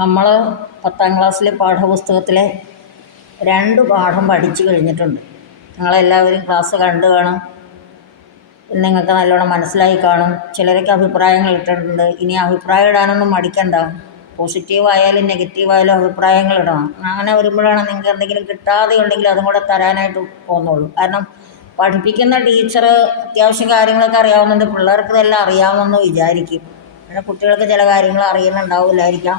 നമ്മൾ 10ാം ക്ലാസ്സിലെ പാഠപുസ്തകത്തിലെ 2 പാഠം പഠിച്ചു കഴിഞ്ഞിട്ടുണ്ട്. നിങ്ങളെല്ലാവരും ക്ലാസ് കണ്ടു കാണും, നിങ്ങൾക്ക് നല്ലോണം മനസ്സിലായി കാണും. ചിലരൊക്കെ അഭിപ്രായങ്ങൾ ഇട്ടിട്ടുണ്ട്. ഇനി അഭിപ്രായം ഇടാനൊന്നും മടിക്കണ്ട. പോസിറ്റീവായാലും നെഗറ്റീവായാലും അഭിപ്രായങ്ങൾ ഇടണം. അങ്ങനെ വരുമ്പോഴാണ് നിങ്ങൾക്ക് എന്തെങ്കിലും കിട്ടാതെ ഉണ്ടെങ്കിൽ അതും കൂടെ തരാനായിട്ട് പോകുന്നുള്ളൂ. കാരണം പഠിപ്പിക്കുന്ന ടീച്ചർ അത്യാവശ്യം കാര്യങ്ങളൊക്കെ അറിയാവുന്നുണ്ട്, പിള്ളേർക്ക് ഇതെല്ലാം അറിയാമെന്ന് വിചാരിക്കും. പിന്നെ കുട്ടികൾക്ക് ചില കാര്യങ്ങൾ അറിയുന്നുണ്ടാവില്ലായിരിക്കാം.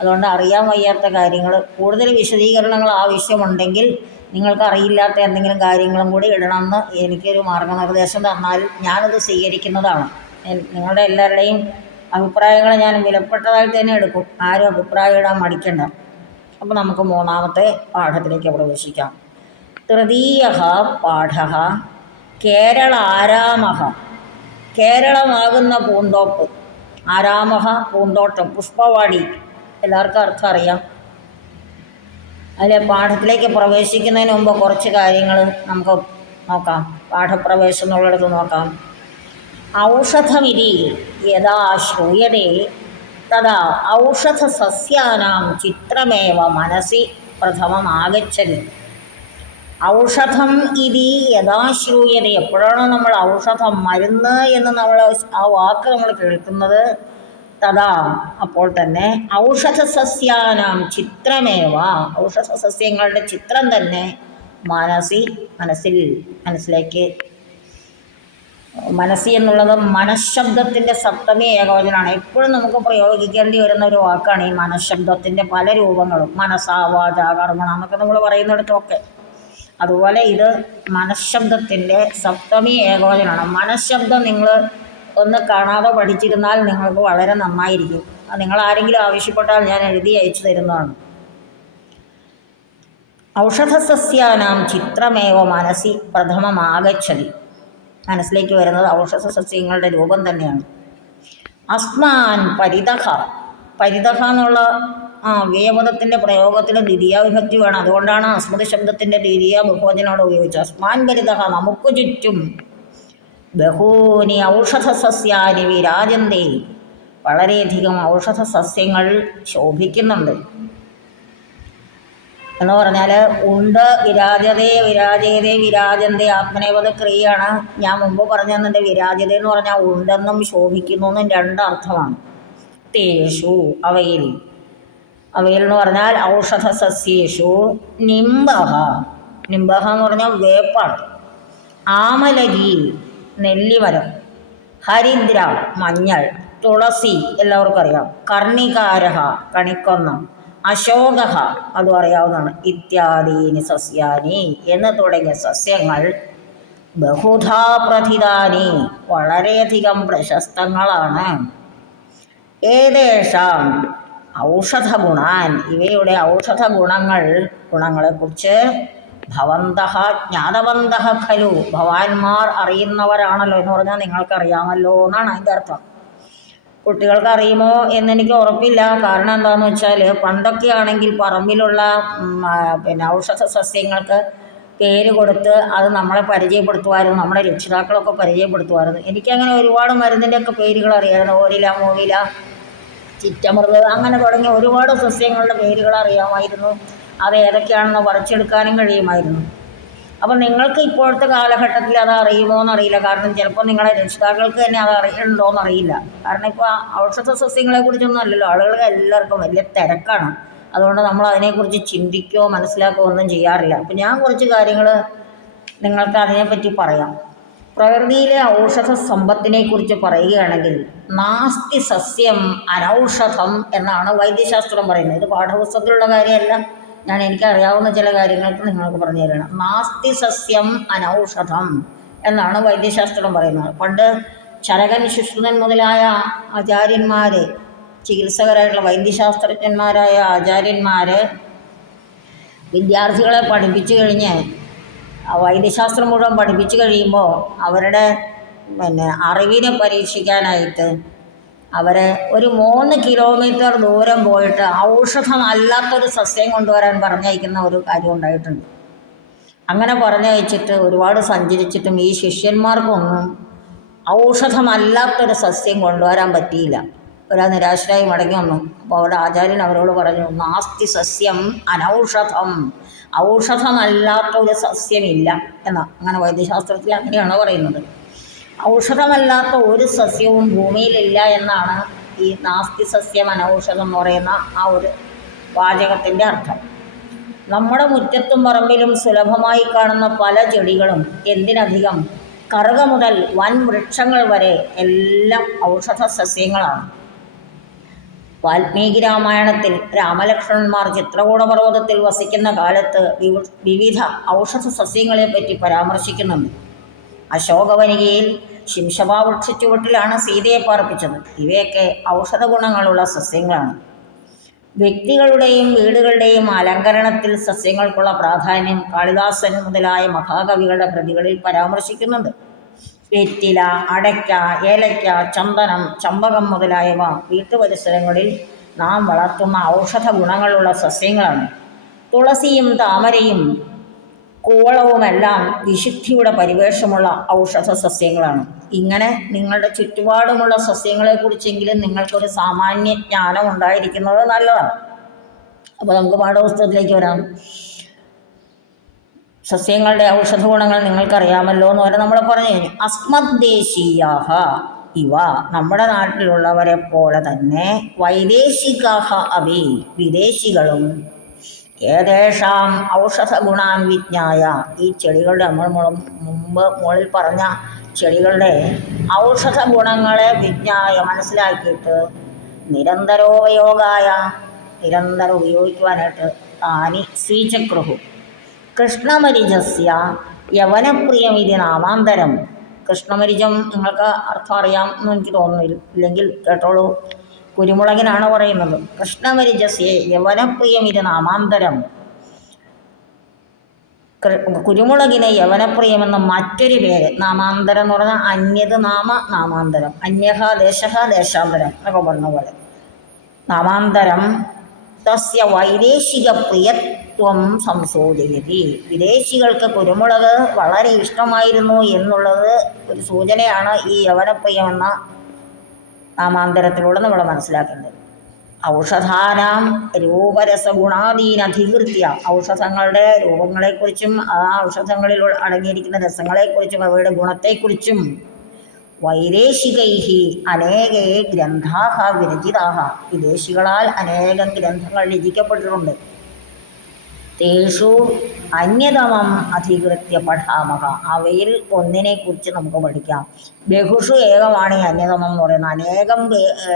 അതുകൊണ്ട് അറിയാൻ വയ്യാത്ത കാര്യങ്ങൾ, കൂടുതൽ വിശദീകരണങ്ങൾ ആവശ്യമുണ്ടെങ്കിൽ നിങ്ങൾക്ക് അറിയില്ലാത്ത എന്തെങ്കിലും കാര്യങ്ങളും കൂടി ഇടണമെന്ന് എനിക്കൊരു മാർഗ്ഗനിർദ്ദേശം തന്നാൽ ഞാനത് സ്വീകരിക്കുന്നതാണ്. നിങ്ങളുടെ എല്ലാവരുടെയും അഭിപ്രായങ്ങൾ ഞാൻ വിലപ്പെട്ടതായിട്ട് തന്നെ എടുക്കും. ആരും അഭിപ്രായം ഇടാൻ മടിക്കണ്ട. അപ്പോൾ നമുക്ക് 3ാമത്തെ പാഠത്തിലേക്ക് പ്രവേശിക്കാം. തൃതീയഃ പാഠഃ കേരളാരാമഃ. കേരളമാകുന്ന പൂന്തോപ്പ്, ആരാമഃ പൂന്തോട്ടം, പുഷ്പവാടി, എല്ലാവർക്കും അർത്ഥം അറിയാം. അതിലെ പാഠത്തിലേക്ക് പ്രവേശിക്കുന്നതിന് മുമ്പ് കുറച്ച് കാര്യങ്ങൾ നമുക്ക് നോക്കാം. പാഠപ്രവേശം എന്നുള്ളിടത്ത് നോക്കാം. ഔഷധമിതി യഥാ ശ്രൂയതേ തഥാ ഔഷധസസ്യാനാം ചിത്രമേവ മനസ്സി പ്രഥമം ആഗച്ഛതി. ഔഷധം ഇതി യഥാ ശ്രൂയത, എപ്പോഴാണോ നമ്മൾ ഔഷധം, മരുന്ന് എന്ന് നമ്മൾ ആ വാക്ക് നമ്മൾ കേൾക്കുന്നത്, തഥാ അപ്പോൾ തന്നെ ഔഷധസസ്യാനാം ചിത്രമേവ, ഔഷധസസ്യങ്ങളുടെ ചിത്രം തന്നെ മനസ്സിലേക്ക്. മനസ്സി എന്നുള്ളത് മനഃശബ്ദത്തിൻ്റെ സപ്തമി ഏകവചനമാണ്. എപ്പോഴും നമുക്ക് പ്രയോഗിക്കേണ്ടി വരുന്ന ഒരു വാക്കാണ് ഈ മനഃശബ്ദത്തിൻ്റെ പല രൂപങ്ങളും. മനസാ വാചാ കർമ്മണ എന്നൊക്കെ നമ്മൾ പറയുന്നിടത്തൊക്കെ. അതുപോലെ ഇത് മനഃശബ്ദത്തിൻ്റെ സപ്തമി ഏകവചനമാണ്. മനഃശബ്ദം നിങ്ങൾ ഒന്ന് കാണാതെ പഠിച്ചിരുന്നാൽ നിങ്ങൾക്ക് വളരെ നന്നായിരിക്കും. നിങ്ങൾ ആരെങ്കിലും ആവശ്യപ്പെട്ടാൽ ഞാൻ എഴുതി അയച്ചു തരുന്നതാണ്. ഔഷധസസ്യാനാം ചിത്രമേവ മനസ്സി പ്രഥമം ആഗച്ഛതി. മനസ്സിലേക്ക് വരുന്നത് ഔഷധസസ്യങ്ങളുടെ രൂപം തന്നെയാണ്. അസ്മാൻ പരിതഃ. പരിതഃ എന്നുള്ള വ്യയപദത്തിൻ്റെ പ്രയോഗത്തിന് ദ്വിതീയ വിഭക്തി വേണം. അതുകൊണ്ടാണ് അസ്മൃതി ശബ്ദത്തിൻ്റെ ദ്വിതീയ ബഹുവചനോട് ഉപയോഗിച്ചത്. അസ്മാൻ പരിതഃ, നമുക്ക് ചുറ്റും ബഹൂനി ഔഷധസസ്യാനി വിരാജന്തേ, വളരെയധികം ഔഷധസസ്യങ്ങൾ ശോഭിക്കുന്നുണ്ട് എന്ന് പറഞ്ഞാൽ ഉണ്ട്. വിരാജതേ വിരാജേതേ വിരാജന്തേ ആത്മനേപദ ക്രിയയാണ്. ഞാൻ മുമ്പ് പറഞ്ഞു തന്നിട്ട് വിരാജത എന്ന് പറഞ്ഞാൽ ഉണ്ടെന്നും ശോഭിക്കുന്നു എന്നും 2 അർത്ഥമാണ്. തേഷു അവയിൽ, അവയിൽ എന്ന് പറഞ്ഞാൽ ഔഷധസസ്യേഷു നിംബഃ. നിംബഃ എന്ന് പറഞ്ഞാൽ വേപ്പാണ്. ആമലകി നെല്ലിമരം, ഹരിദ്ര മഞ്ഞൾ, തുളസി എല്ലാവർക്കും അറിയാം, കർണികാരഃ കണിക്കൊന്ന, അശോകഃ അതും അറിയാവുന്നതാണ്, ഇത്യാദീനി സസ്യാനി എന്ന് തുടങ്ങിയ സസ്യങ്ങൾ ബഹുധാ പ്രഥിതാനി വളരെയധികം പ്രശസ്തങ്ങളാണ്. ഏതേഷാം ഔഷധഗുണാൻ ഇവയുടെ ഔഷധ ഗുണങ്ങളെക്കുറിച്ച് ഭവന്തഃ ജ്ഞാതവന്തഃ ഖലു ഭവാന്മാർ അറിയുന്നവരാണല്ലോ എന്ന് പറഞ്ഞാൽ നിങ്ങൾക്കറിയാമല്ലോ എന്നാണ് അതിൻ്റെ അർത്ഥം. കുട്ടികൾക്ക് അറിയുമോ എന്നെനിക്ക് ഉറപ്പില്ല. കാരണം എന്താണെന്ന് വെച്ചാൽ പണ്ടൊക്കെ ആണെങ്കിൽ പറമ്പിലുള്ള ഔഷധ സസ്യങ്ങൾക്ക് പേര് കൊടുത്ത് അത് നമ്മളെ പരിചയപ്പെടുത്തുമായിരുന്നു, നമ്മുടെ രക്ഷിതാക്കളൊക്കെ പരിചയപ്പെടുത്തുമായിരുന്നു. എനിക്കങ്ങനെ ഒരുപാട് മരുന്നിൻ്റെയൊക്കെ പേരുകൾ അറിയാമായിരുന്നു. ഓരില, മൂവില, ചിറ്റമൃത്, അങ്ങനെ തുടങ്ങിയ ഒരുപാട് സസ്യങ്ങളുടെ പേരുകൾ അറിയാമായിരുന്നു. അത് ഏതൊക്കെയാണെന്ന് പറിച്ചെടുക്കാനും കഴിയുമായിരുന്നു. അപ്പം നിങ്ങൾക്ക് ഇപ്പോഴത്തെ കാലഘട്ടത്തിൽ അത് അറിയുമോ എന്നറിയില്ല. കാരണം ചിലപ്പോൾ നിങ്ങളെ രക്ഷിതാക്കൾക്ക് തന്നെ അത് അറിയണ്ടോ എന്നറിയില്ല. കാരണം ഇപ്പോൾ ഔഷധ സസ്യങ്ങളെക്കുറിച്ചൊന്നും അല്ലല്ലോ, ആളുകൾക്ക് എല്ലാവർക്കും വലിയ തിരക്കാണ്. അതുകൊണ്ട് നമ്മൾ അതിനെക്കുറിച്ച് ചിന്തിക്കുകയോ മനസ്സിലാക്കുകയോ ഒന്നും ചെയ്യാറില്ല. അപ്പം ഞാൻ കുറച്ച് കാര്യങ്ങൾ നിങ്ങൾക്ക് അതിനെപ്പറ്റി പറയാം. പ്രകൃതിയിലെ ഔഷധ സമ്പത്തിനെക്കുറിച്ച് പറയുകയാണെങ്കിൽ നാസ്തി സസ്യം അനൗഷധം എന്നാണ് വൈദ്യശാസ്ത്രം പറയുന്നത്. ഇത് പാഠപുസ്തകത്തിലുള്ള കാര്യമല്ല, എനിക്കറിയാവുന്ന ചില കാര്യങ്ങൾക്ക് നിങ്ങൾക്ക് പറഞ്ഞു തരണം. നാസ്തി സസ്യം അനൗഷധം എന്നാണ് വൈദ്യശാസ്ത്രം പറയുന്നത്. പണ്ട് ചരകൻ, ശുശ്രുതൻ മുതലായ ആചാര്യന്മാർ, ചികിത്സകരായിട്ടുള്ള വൈദ്യശാസ്ത്രജ്ഞന്മാരായ ആചാര്യന്മാർ വിദ്യാർത്ഥികളെ പഠിപ്പിച്ചു കഴിഞ്ഞ് വൈദ്യശാസ്ത്രം മുഴുവൻ പഠിപ്പിച്ചു കഴിയുമ്പോൾ അവരുടെ അറിവിനെ പരീക്ഷിക്കാനായിട്ട് അവരെ ഒരു 3 കിലോമീറ്റർ ദൂരം പോയിട്ട് ഔഷധമല്ലാത്തൊരു സസ്യം കൊണ്ടുവരാൻ പറഞ്ഞയക്കുന്ന ഒരു കാര്യം ഉണ്ടായിട്ടുണ്ട്. അങ്ങനെ പറഞ്ഞയച്ചിട്ട് ഒരുപാട് സഞ്ചരിച്ചിട്ടും ഈ ശിഷ്യന്മാർക്കൊന്നും ഔഷധമല്ലാത്തൊരു സസ്യം കൊണ്ടുവരാൻ പറ്റിയില്ല. ഒരാ നിരാശരായി മടങ്ങി വന്നു. അപ്പോൾ അവിടെ ആചാര്യൻ അവരോട് പറഞ്ഞു, നാസ്തി സസ്യം അനൗഷധം, ഔഷധമല്ലാത്ത ഒരു സസ്യമില്ല എന്നാ. അങ്ങനെ വൈദ്യശാസ്ത്രത്തിൽ അങ്ങനെയാണ് പറയുന്നത്. ഔഷധമല്ലാത്ത ഒരു സസ്യവും ഭൂമിയിലില്ല എന്നാണ് ഈ നാസ്തി സസ്യം അനൗഷധം എന്ന് പറയുന്ന ആ ഒരു വാചകത്തിൻ്റെ അർത്ഥം. നമ്മുടെ മുറ്റത്തും പറമ്പിലും സുലഭമായി കാണുന്ന പല ചെടികളും, എന്തിനധികം കറുക മുതൽ വൻ വൃക്ഷങ്ങൾ വരെ എല്ലാം ഔഷധ സസ്യങ്ങളാണ്. വാൽമീകി രാമായണത്തിൽ രാമലക്ഷ്മണന്മാർ ചിത്രകൂട പർവ്വതത്തിൽ വസിക്കുന്ന കാലത്ത് വിവിധ ഔഷധ സസ്യങ്ങളെപ്പറ്റി പരാമർശിക്കുന്നുണ്ട്. അശോകവനികയിൽ ശിംശപാവൃക്ഷച്ചുവട്ടിലാണ് സീതയെ പാർപ്പിച്ചത്. ഇവയൊക്കെ ഔഷധ ഗുണങ്ങളുള്ള സസ്യങ്ങളാണ്. വ്യക്തികളുടെയും വീടുകളുടെയും അലങ്കരണത്തിൽ സസ്യങ്ങൾക്കുള്ള പ്രാധാന്യം കാളിദാസൻ മുതലായ മഹാകവികളുടെ കൃതികളിൽ പരാമർശിക്കുന്നുണ്ട്. വെറ്റില, അടയ്ക്ക, ഏലയ്ക്ക, ചന്ദനം, ചമ്പകം മുതലായവ വീട്ടുപരിസരങ്ങളിൽ നാം വളർത്തുന്ന ഔഷധ ഗുണങ്ങളുള്ള സസ്യങ്ങളാണ്. തുളസിയും താമരയും കൂവളവുമെല്ലാം വിശുദ്ധിയുടെ പരിവേഷമുള്ള ഔഷധ സസ്യങ്ങളാണ്. ഇങ്ങനെ നിങ്ങളുടെ ചുറ്റുപാടുമുള്ള സസ്യങ്ങളെക്കുറിച്ചെങ്കിലും നിങ്ങൾക്കൊരു സാമാന്യ ജ്ഞാനം ഉണ്ടായിരിക്കുന്നത് നല്ലതാണ്. അപ്പോൾ നമുക്ക് പാഠപുസ്തകത്തിലേക്ക് വരാം. സസ്യങ്ങളുടെ ഔഷധ ഗുണങ്ങൾ നിങ്ങൾക്കറിയാമല്ലോ എന്ന് വരെ നമ്മൾ പറഞ്ഞു കഴിഞ്ഞു. അസ്മദ്ദേശീയാഹ ഇവ, നമ്മുടെ നാട്ടിലുള്ളവരെ പോലെ തന്നെ വൈദേശികാഹ അഭി, വിദേശികളും ഏതേഷാം ഔഷധ ഗുണാൻ വിജ്ഞായ, ഈ ചെടികളുടെ നമ്മൾ മുകളിൽ പറഞ്ഞ ചെടികളുടെ ഔഷധ ഗുണങ്ങളെ വിജ്ഞായ മനസ്സിലാക്കിയിട്ട് നിരന്തരോപയോഗായ, നിരന്തരം ഉപയോഗിക്കുവാനായിട്ട് താനി സ്വീചക്രുഹു കൃഷ്ണമരിജസ്യ യവനപ്രിയമിതി നാമാന്തരം. കൃഷ്ണമരിജം നിങ്ങൾക്ക് അർത്ഥം അറിയാം എന്ന് എനിക്ക് തോന്നുന്നില്ല, ഇല്ലെങ്കിൽ കേട്ടോളൂ. കുരുമുളകിനാണ് പറയുന്നത്. കൃഷ്ണമരിജസ്യ യവനപ്രിയമിതി നാമാന്തരം. കുരുമുളകിന് യവനപ്രിയമെന്ന മറ്റൊരു പേര്. നാമാന്തരം എന്ന് പറഞ്ഞാൽ അന്യത് നാമ നാമാന്തരം, അന്യഹ ദേശഹ ദേശാന്തരം എന്നൊക്കെ പറഞ്ഞ പോലെ. നാമാന്തരം തസ്യ വൈദേശിക പ്രിയത്വം സംസൂചയതി. വിദേശികൾക്ക് കുരുമുളക് വളരെ ഇഷ്ടമായിരുന്നു എന്നുള്ളത് ഒരു സൂചനയാണ് ഈ യവനപ്രിയമെന്ന നാമാന്തരത്തിലൂടെ നമ്മൾ മനസ്സിലാക്കേണ്ടത്. ഔഷധാനാം രൂപരസഗുണാദീനധികൃത്യ, ഔഷധങ്ങളുടെ രൂപങ്ങളെക്കുറിച്ചും ആ ഔഷധങ്ങളിൽ അടങ്ങിയിരിക്കുന്ന രസങ്ങളെക്കുറിച്ചും അവയുടെ ഗുണത്തെക്കുറിച്ചും വൈദേശികൈഹി അനേകേ ഗ്രന്ഥാഹ വിരചിതാഹ, വിദേശികളാൽ അനേകം ഗ്രന്ഥങ്ങൾ രചിക്കപ്പെട്ടിട്ടുണ്ട്. തേഷു അന്യതമം അധികൃത്യ പഠാമഹ, അവയിൽ ഒന്നിനെക്കുറിച്ച് നമുക്ക് പഠിക്കാം. ബഹുഷു ഏകമാണ് ഈ അന്യതമം എന്ന് പറയുന്നത്. അനേകം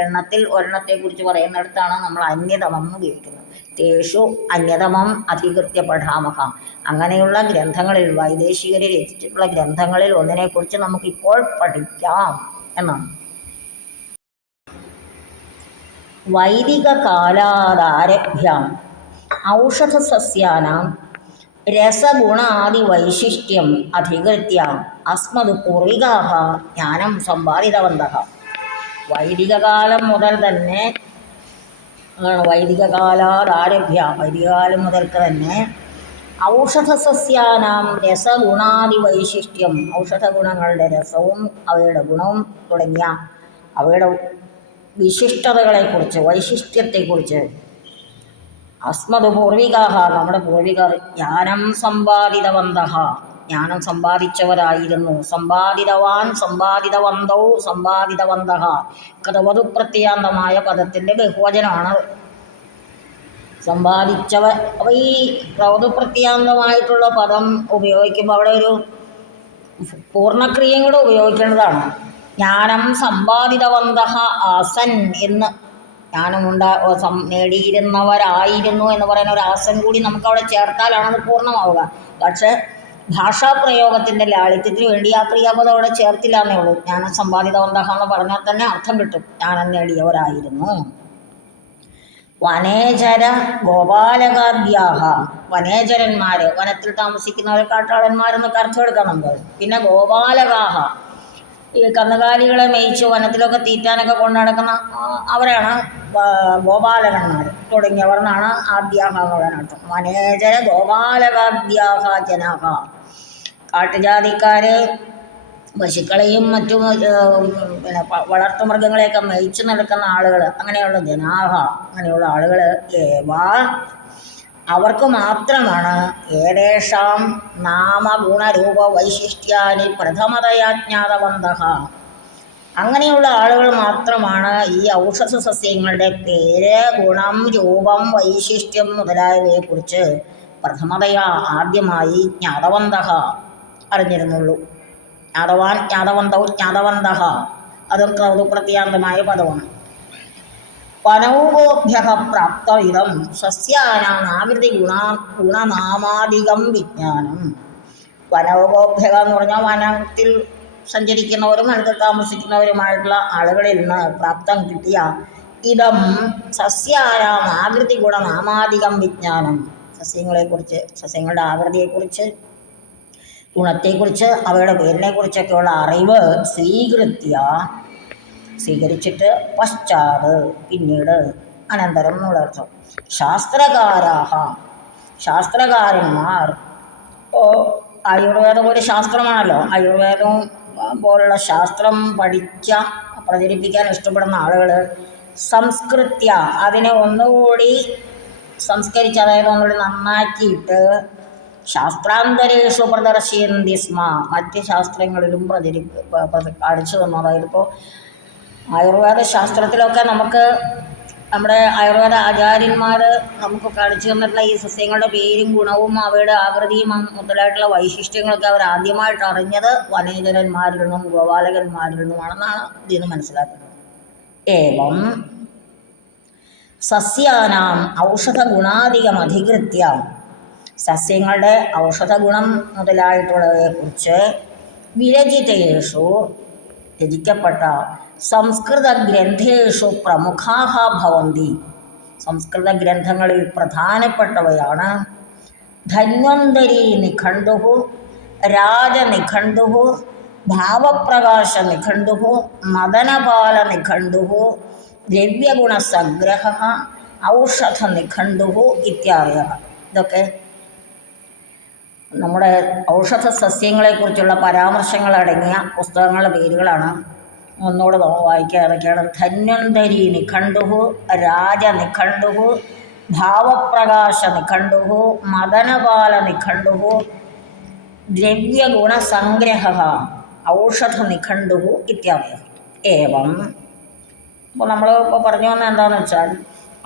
എണ്ണത്തിൽ ഒരെണ്ണത്തെക്കുറിച്ച് പറയുന്നിടത്താണ് നമ്മൾ അന്യതമം എന്ന് ഉപയോഗിക്കുന്നത്. തേഷു അന്യതമം അധികൃത്യ പഠാമഹ, അങ്ങനെയുള്ള ഗ്രന്ഥങ്ങളിൽ, വൈദേശികർ രചിച്ചിട്ടുള്ള ഗ്രന്ഥങ്ങളിൽ ഒന്നിനെക്കുറിച്ച് നമുക്കിപ്പോൾ പഠിക്കാം എന്നാണ്. വൈദിക കാലാദാരഭ്യാം ഔഷധസസ്യാനാം രസഗുണാദിവൈശിഷ്ട്യം അധികൃത്യ അസ്മദ് പൂർവികാഹ ജ്ഞാനം സമ്പാദിതവന്തഃ. വൈദികകാലം മുതൽ തന്നെ, വൈദികകാലം മുതൽക്ക് തന്നെ ഔഷധസസ്യാനാം രസഗുണാദിവൈശിഷ്ട്യം, ഔഷധഗുണങ്ങളുടെ രസവും അവയുടെ ഗുണവും തുടങ്ങിയ അവയുടെ വിശിഷ്ടതകളെക്കുറിച്ച്, വൈശിഷ്ട്യത്തെക്കുറിച്ച് അസ്മദ് പൂർവികാഹ, നമ്മുടെ പൂർവികർ ജ്ഞാനം സമ്പാദിതവന്തഃ, ജ്ഞാനം സമ്പാദിച്ചവരായിരുന്നു. സമ്പാദിതവാൻ, സമ്പാദിതവന്തൗ, സമ്പാദിതവന്തഃ കൃതവധു പ്രത്യാന്തമായ പദത്തിൻ്റെ ബഹുവചനമാണ് സമ്പാദിച്ചവർ. അപ്പോൾ ഈ ക്രൗദ പ്രത്യാന്തമായിട്ടുള്ള പദം ഉപയോഗിക്കുമ്പോൾ അവിടെ ഒരു പൂർണ്ണക്രിയയും കൂടെ ഉപയോഗിക്കേണ്ടതാണ്. ജ്ഞാനം സമ്പാദിതവന്തഃ ആസൻ എന്ന്, നേടിയിരുന്നവരായിരുന്നു എന്ന് പറയുന്ന ഒരു ആസൻ കൂടി നമുക്കവിടെ ചേർത്താലാണ് അത് പൂർണ്ണമാവുക. പക്ഷേ ഭാഷാപ്രയോഗത്തിൻ്റെ ലാളിത്യത്തിന് വേണ്ടി ആ ക്രിയാപദം അവിടെ ചേർത്തില്ല എന്നേ ഉള്ളൂ. ജ്ഞാനം സമ്പാദിതവന്തഃ എന്ന് പറഞ്ഞാൽ തന്നെ അർത്ഥം കിട്ടും, ജ്ഞാനം നേടിയവരായിരുന്നു. വനേചര ഗോപാലകാദ്യാഹ, വനേചരന്മാർ, വനത്തിൽ താമസിക്കുന്നവരെ കാട്ടാളന്മാരെന്നൊക്കെ അർത്ഥം എടുക്കാം നമ്മൾ. പിന്നെ ഗോപാലകാഹ, ഈ കന്നുകാലികളെ മേയിച്ച് വനത്തിലൊക്കെ തീറ്റാനൊക്കെ കൊണ്ടു നടക്കുന്ന അവരാണ് ഗോപാലകന്മാർ തുടങ്ങിയവർ എന്നാണ് ആദ്യാഹ എന്നുള്ളതിനർത്ഥം. വനേചര ഗോപാലകാദ്യാഹ ജനാഹ, കാട്ടുജാതിക്കാർ പശുക്കളെയും മറ്റും പിന്നെ വളർത്തുമൃഗങ്ങളെയൊക്കെ മേയിച്ചു നടക്കുന്ന ആളുകൾ, അങ്ങനെയുള്ള ജനാഹ, അങ്ങനെയുള്ള ആളുകൾ ഏവാ അവർക്ക് മാത്രമാണ് ഏതേഷാം നാമഗുണരൂപ വൈശിഷ്ട്യാനി പ്രഥമതയാ ജ്ഞാതവന്തഃ. അങ്ങനെയുള്ള ആളുകൾ മാത്രമാണ് ഈ ഔഷധ സസ്യങ്ങളുടെ പേര്, ഗുണം, രൂപം, വൈശിഷ്ട്യം മുതലായവയെക്കുറിച്ച് പ്രഥമതയാ ആദ്യമായി ജ്ഞാതവന്തഃ അറിഞ്ഞിരുന്നുള്ളൂ. ജ്ഞാതവാൻ, ജ്ഞാതവന്തൗ, ജ്ഞാതവന്തഃ അതും ക്രൗതുപ്രത്യാന്തമായ പദമാണ്. വനൗകോഭ്യ പ്രാപ്തവിധം സസ്യാനാം ആകൃതി ഗുണനാമാധികം വിജ്ഞാനം. വനൗകോഭ്യ എന്ന് പറഞ്ഞാൽ വനത്തിൽ സഞ്ചരിക്കുന്നവരും അടുത്ത് താമസിക്കുന്നവരുമായിട്ടുള്ള ആളുകളിൽ നിന്ന് പ്രാപ്തം കിട്ടിയ ഇതം സസ്യാനാം ആകൃതി ഗുണനാമാധികം വിജ്ഞാനം. സസ്യങ്ങളെക്കുറിച്ച്, സസ്യങ്ങളുടെ ആകൃതിയെക്കുറിച്ച്, ഗുണത്തെക്കുറിച്ച്, അവയുടെ പേരിനെക്കുറിച്ചൊക്കെയുള്ള അറിവ് സ്വീകരിച്ചിട്ട് പശ്ചാത് പിന്നീട്, അനന്തരം എന്നുള്ളർത്ഥം. ശാസ്ത്രകാരാഹ ശാസ്ത്രകാരന്മാർ, ഇപ്പോൾ ആയുർവേദം ഒരു ശാസ്ത്രമാണല്ലോ. ആയുർവേദം പോലുള്ള ശാസ്ത്രം പ്രചരിപ്പിക്കാൻ ഇഷ്ടപ്പെടുന്ന ആളുകൾ സംസ്കൃത്യ അതിനെ ഒന്നുകൂടി സംസ്കരിച്ച്, അതായത് ഒന്നുകൂടി നന്നാക്കിയിട്ട് ശാസ്ത്രാന്തരേഷു പ്രദർശയന്തി സ്മ, മറ്റ് ശാസ്ത്രങ്ങളിലും കാണിച്ചു തന്നു. അതായത് ഇപ്പോൾ ആയുർവേദ ശാസ്ത്രത്തിലൊക്കെ നമുക്ക് നമ്മുടെ ആയുർവേദ ആചാര്യന്മാർ നമുക്ക് കാണിച്ചു തന്നിട്ടുള്ള ഈ സസ്യങ്ങളുടെ പേരും ഗുണവും അവയുടെ ആകൃതിയും മുതലായിട്ടുള്ള വൈശിഷ്ട്യങ്ങളൊക്കെ അവർ ആദ്യമായിട്ട് അറിഞ്ഞത് വനേജനന്മാരിൽ നിന്നും ഗോപാലകന്മാരിൽ നിന്നുമാണെന്നാണ് ഇതിൽ നിന്ന് മനസ്സിലാക്കുന്നത്. ഏവം സസ്യാനാം ഔഷധ ഗുണാധികം അധികൃത്യ, സസ്യങ്ങളുടെ ഔഷധഗുണം മുതലായിട്ടുള്ളവയെക്കുറിച്ച് വിരചിതേഷു രചിക്കപ്പെട്ട സംസ്കൃത ഗ്രന്ഥേഷു പ്രമുഖാഹ ഭവന്തി, സംസ്കൃത ഗ്രന്ഥങ്ങളിൽ പ്രധാനപ്പെട്ടവയാണ് ധന്വന്തരി നിഘണ്ടുഃ, രാജനിഘണ്ടുഃ, ഭാവപ്രകാശ നിഘണ്ടുഃ, മദനപാല നിഘണ്ടുഃ, ദ്രവ്യഗുണസംഗ്രഹഃ, ഔഷധ നിഘണ്ടുഃ ഇത്യാദയഃ. ഇതൊക്കെ നമ്മുടെ ഔഷധ സസ്യങ്ങളെക്കുറിച്ചുള്ള പരാമർശങ്ങളടങ്ങിയ പുസ്തകങ്ങളുടെ പേരുകളാണ്. ഒന്നുകൂടെ വായിക്കുക. ഏതൊക്കെയാണ്? ധന്വന്തരി നിഘണ്ടുഃ, രാജനിഘണ്ടുഃ, ഭാവപ്രകാശ നിഘണ്ടുഃ, മദനപാല നിഘണ്ടുഃ, ദ്രവ്യഗുണസംഗ്രഹഃ, ഔഷധ നിഘണ്ടുഃ ഇത്യാദി. ഏവം, അപ്പോൾ നമ്മൾ ഇപ്പോൾ പറഞ്ഞു വന്നത് എന്താണെന്ന് വെച്ചാൽ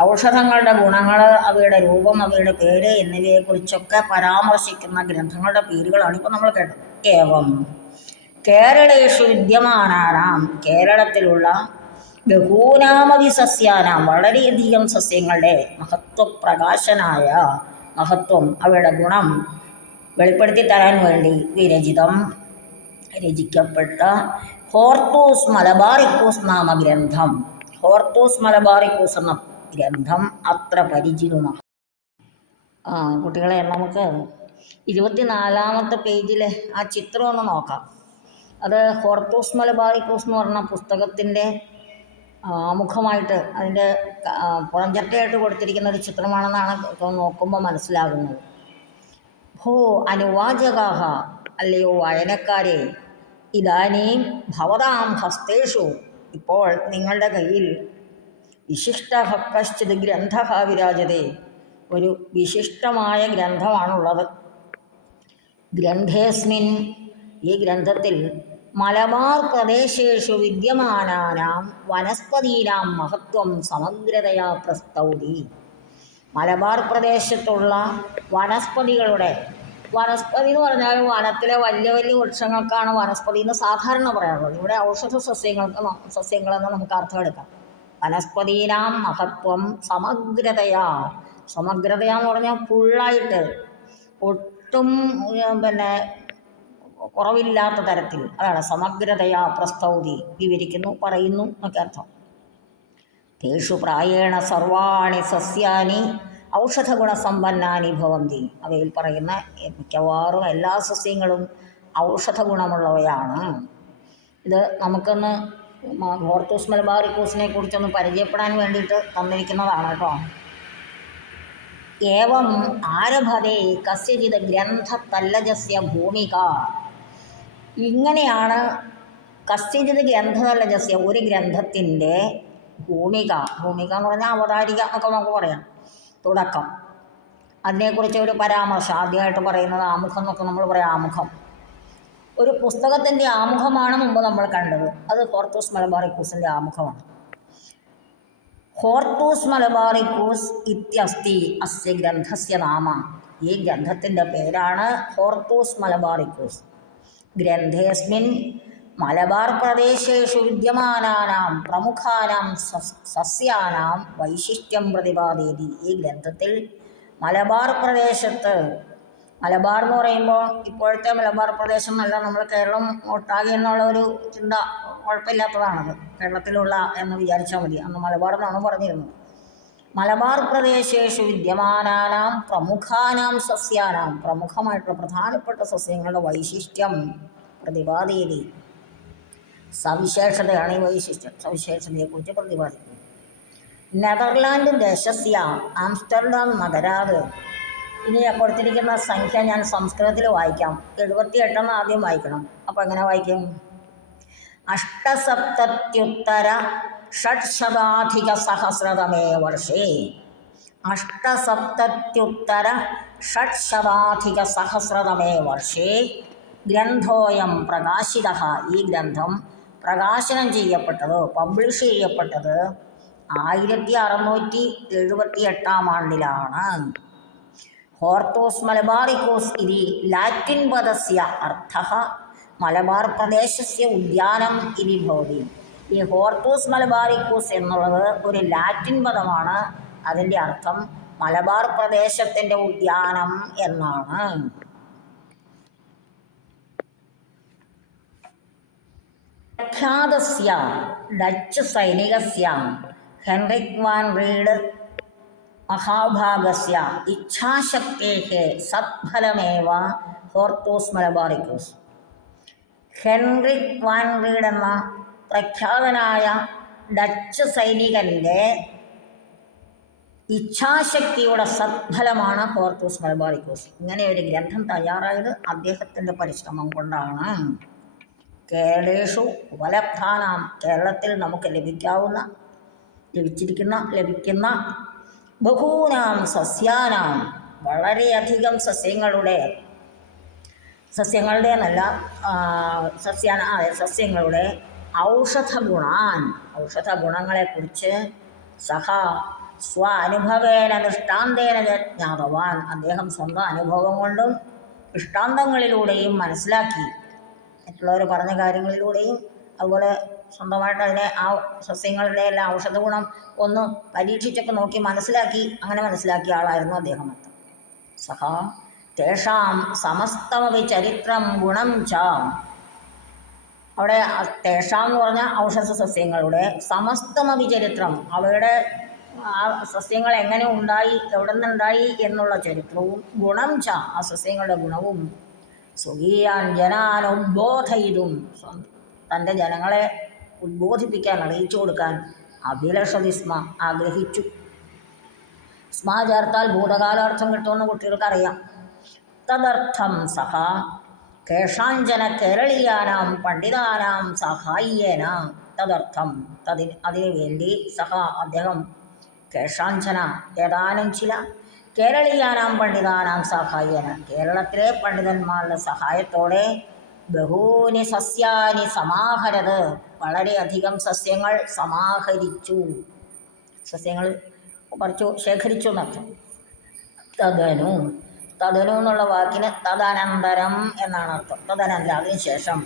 ഔഷധങ്ങളുടെ ഗുണങ്ങൾ, അവയുടെ രൂപം, അവയുടെ പേര് എന്നിവയെക്കുറിച്ചൊക്കെ പരാമർശിക്കുന്ന ഗ്രന്ഥങ്ങളുടെ പേരുകളാണ് ഇപ്പോൾ നമ്മൾ കേട്ടത്. ഏവം കേരളേഷു വിദ്യമാനാനാം, കേരളത്തിലുള്ള ബഹൂനാമവി സസ്യാനാം, വളരെയധികം സസ്യങ്ങളുടെ മഹത്വപ്രകാശനായ മഹത്വം, അവയുടെ ഗുണം വെളിപ്പെടുത്തി തരാൻ വേണ്ടി വിരചിതം രചിക്കപ്പെട്ട ഹോർത്തൂസ് മലബാറിക്കൂസ് നാമ ഗ്രന്ഥം. ഹോർത്തൂസ് മലബാറിക്കൂസ് എന്ന ഗ്രന്ഥം അത്ര പരിചിതമാണ്. കുട്ടികളെ, നമുക്ക് 24-ാമത്തെ പേജിലെ ആ ചിത്രം ഒന്ന് നോക്കാം. അത് ഹോർത്തൂസ് മലബാറിക്കൂസ് എന്ന് പറഞ്ഞ പുസ്തകത്തിൻ്റെ ആമുഖമായിട്ട് അതിൻ്റെ പുറംചട്ടയായിട്ട് കൊടുത്തിരിക്കുന്ന ഒരു ചിത്രമാണെന്നാണ് ഇപ്പോൾ നോക്കുമ്പോൾ മനസ്സിലാകുന്നത്. ഭോ അനുവാചകാഹ, അല്ലയോ വായനക്കാരെ, ഇതാനീം ഭവതാം ഹസ്തേഷു, ഇപ്പോൾ നിങ്ങളുടെ കയ്യിൽ വിശിഷ്ട കശ്ചിത് ഗ്രന്ഥ വിരാജതേ, ഒരു വിശിഷ്ടമായ ഗ്രന്ഥമാണുള്ളത്. ഗ്രന്ഥേസ്മിൻ, ഈ ഗ്രന്ഥത്തിൽ മലബാർ പ്രദേശേഷു വിദ്യമാനാനാം വനസ്പതീനാം മഹത്വം സമഗ്രതയാ പ്രസ്തൗതി. മലബാർ പ്രദേശത്തുള്ള വനസ്പതികളുടെ, വനസ്പതി എന്ന് പറഞ്ഞാൽ വനത്തിലെ വലിയ വലിയ വൃക്ഷങ്ങൾക്കാണ് വനസ്പതി എന്ന് സാധാരണ പറയാറുള്ളത്. ഇവിടെ ഔഷധ സസ്യങ്ങളെന്ന് നമുക്ക് അർത്ഥം എടുക്കാം. വനസ്പതീനാം മഹത്വം സമഗ്രതയാ, സമഗ്രതയാ എന്ന് പറഞ്ഞാൽ ഫുള്ളായിട്ട്, ഒട്ടും പിന്നെ കുറവില്ലാത്ത തരത്തിൽ, അതാണ് സമഗ്രതയാ പ്രസ്തൗതി, വിവരിക്കുന്നു, പറയുന്നു എന്നൊക്കെ അർത്ഥം. തേഷു പ്രായേണ സർവാണി സസ്യാനി ഔഷധഗുണസമ്പന്നാനി ഭവന്തി, അവയിൽ പറയുന്ന മിക്കവാറും എല്ലാ സസ്യങ്ങളും ഔഷധ ഗുണമുള്ളവയാണ്. ഇത് നമുക്കൊന്ന് ഹോർത്തൂസ് മലബാറിക്കൂസിനെ കുറിച്ചൊന്ന് പരിചയപ്പെടാൻ വേണ്ടിയിട്ട് തന്നിരിക്കുന്നതാണ് കേട്ടോ. ഏവം ആരഭതേ കസ്യചിത് ഗ്രന്ഥ തല്ലജസ്യ ഭൂമിക, ഇങ്ങനെയാണ് കസ്യജിത് ഗ്രന്ഥതലജസ്യ ഒരു ഗ്രന്ഥത്തിൻ്റെ ഭൂമിക എന്ന് പറഞ്ഞാൽ അവതാരിക എന്നൊക്കെ നമുക്ക് പറയാം, തുടക്കം. അതിനെക്കുറിച്ച് ഒരു പരാമർശം ആദ്യമായിട്ട് പറയുന്നത് ആമുഖം എന്നൊക്കെ നമ്മൾ പറയാം. ആമുഖം ഒരു പുസ്തകത്തിൻ്റെ ആമുഖമാണ് മുമ്പ് നമ്മൾ കണ്ടത്. അത് ഹോർത്തൂസ് മലബാറിക്കൂസിൻ്റെ ആമുഖമാണ്. ഹോർത്തൂസ് മലബാറിക്കൂസ് ഇത്യസ്തി അസ്യ ഗ്രന്ഥസ്യ നാമ. ഈ ഗ്രന്ഥത്തിൻ്റെ പേരാണ് ഹോർത്തൂസ് മലബാറിക്കൂസ്. ഗ്രന്ഥേസ്മിൻ മലബാർ പ്രദേശേഷു വിദ്യമാനാനാം പ്രമുഖാനാം സസ്യാനാം വൈശിഷ്ട്യം പ്രതിപാദയതി. ഈ ഗ്രന്ഥത്തിൽ മലബാർ പ്രദേശത്ത്, മലബാർ എന്ന് പറയുമ്പോൾ ഇപ്പോഴത്തെ മലബാർ പ്രദേശം അല്ല, നമ്മൾ കേരളം ഒട്ടാകെ എന്നുള്ള ഒരു ചിന്ത കുഴപ്പമില്ലാത്തതാണത്. കേരളത്തിലുള്ള എന്ന് വിചാരിച്ചാൽ മതി. അന്ന് മലബാർ എന്നാണ് പറഞ്ഞിരുന്നത്. മലബാർ പ്രദേശേഷു വിദ്യമാനാനാം പ്രമുഖാനാം സസ്യാനാം, പ്രമുഖമായിട്ടുള്ള പ്രധാനപ്പെട്ട സസ്യങ്ങളുടെ വൈശിഷ്ട്യം പ്രതിപാദയതി. സവിശേഷതയാണ് ഈ വൈശിഷ്ട്യം. സവിശേഷതയെക്കുറിച്ച് പ്രതിപാദിക്കുന്നു. Netherland ദേശസ്യ Amsterdam നഗരാത്. ഇനി കൊടുത്തിരിക്കുന്ന സംഖ്യ ഞാൻ സംസ്കൃതത്തിൽ വായിക്കാം. 78 ആദ്യം വായിക്കണം. അപ്പോൾ എങ്ങനെ വായിക്കും? 877-ഷഡ്ശതാധികസഹസ്രതമേ വർഷേ. 877-ഷഡ്ശതാധികസഹസ്രതമേ വർഷേ ഗ്രന്ഥോയം പ്രകാശിത. ഈ ഗ്രന്ഥം പ്രകാശനം ചെയ്യപ്പെട്ടത്, പബ്ലിഷ് ചെയ്യപ്പെട്ടത് 1678 ആണ്ടിലാണ്. ഹോർത്തൂസ് മലബാറിക്കൂസ് ഇതി ലാറ്റിൻ പദസ്യ അർത്ഥഃ മലബാർ പ്രദേശസ്യ ഉദ്യാനം ഇതി ഭവതി. ഈ ഹോർത്തൂസ് മലബാറിക്കൂസ് എന്നുള്ളത് ഒരു ലാറ്റിൻ പദമാണ്. അതിൻ്റെ അർത്ഥം മലബാർ പ്രദേശത്തിൻ്റെ ഉദ്യാനം എന്നാണ്. പ്രഖ്യാതസ്യ ഡച്ച് സൈനികസ്യ ഹെൻറിക് വാൻ റീഡ് മഹാഭാഗസ്യ ഇച്ഛാശക്തേഃ സത്ഫലമേവ Hortus Malabaricus. Hendrik van Rheede എന്ന പ്രഖ്യാതനായ ഡച്ച് സൈനികൻ്റെ ഇച്ഛാശക്തിയുടെ സത്ഫലമാണ് ഹോർത്തൂസ് മലബാറിക്കൂസ്. ഇങ്ങനെ ഒരു ഗ്രന്ഥം തയ്യാറായത് അദ്ദേഹത്തിൻ്റെ പരിശ്രമം കൊണ്ടാണ്. കേരളേഷു ഉപലബ്ധാനാം, കേരളത്തിൽ നമുക്ക് ലഭിക്കുന്ന ബഹൂനാം സസ്യാനാം, വളരെയധികം സസ്യങ്ങളുടെ ഔഷധ ഗുണങ്ങളെക്കുറിച്ച് സഹ സ്വ അനുഭവേന ദൃഷ്ടാന്തേന ജ്ഞാതവാൻ, അദ്ദേഹം സ്വന്തം അനുഭവം കൊണ്ടും ദൃഷ്ടാന്തങ്ങളിലൂടെയും മനസ്സിലാക്കി. മറ്റുള്ളവർ പറഞ്ഞ കാര്യങ്ങളിലൂടെയും അതുപോലെ സ്വന്തമായിട്ട് അതിനെ ആ സസ്യങ്ങളുടെ എല്ലാം ഔഷധ ഗുണം ഒന്ന് പരീക്ഷിച്ചൊക്കെ നോക്കി അങ്ങനെ മനസ്സിലാക്കിയ ആളായിരുന്നു അദ്ദേഹം. സഹ തേഷാം സമസ്തമപി ചരിത്രം ഗുണം ച. അവിടെ തേഷാം എന്ന് പറഞ്ഞാൽ ഔഷധ സസ്യങ്ങളുടെ സമസ്തമപി ചരിത്രം, അവയുടെ ആ സസ്യങ്ങൾ എങ്ങനെ ഉണ്ടായി, എവിടെ നിന്നുണ്ടായി എന്നുള്ള ചരിത്രവും, ഗുണം ച ആ സസ്യങ്ങളുടെ ഗുണവും, സ്വകീയാൻ ജനാൻ ഉദ്ബോധയിതും തൻ്റെ ജനങ്ങളെ ഉദ്ബോധിപ്പിക്കാൻ, അറിയിച്ചു കൊടുക്കാൻ അഭിലഷതി സ്മ ആഗ്രഹിച്ചു. സ്മ ചേർത്താൽ ഭൂതകാലാർത്ഥം കിട്ടുമെന്ന് കുട്ടികൾക്കറിയാം. തദർത്ഥം സഹ കേഷാഞ്ചന കേരളീയാനാം പണ്ഡിതാനാം സഹായേന. തദർത്ഥം അതിനു വേണ്ടി സഹ അദ്ദേഹം കേഷാഞ്ചന ഏതാനും ചില കേരളീയാനാം പണ്ഡിതാനാം സഹായേന കേരളത്തിലെ പണ്ഡിതന്മാരുടെ സഹായത്തോടെ ബഹൂനി സസ്യാനി സമാഹരത് വളരെയധികം സസ്യങ്ങൾ സമാഹരിച്ചു, സസ്യങ്ങൾ ശേഖരിച്ചു എന്നർത്ഥം. തദനു എന്നുള്ള വാക്കിന് തദനന്തരം എന്നാണ് അർത്ഥം. തദനന്തരം അതിനുശേഷം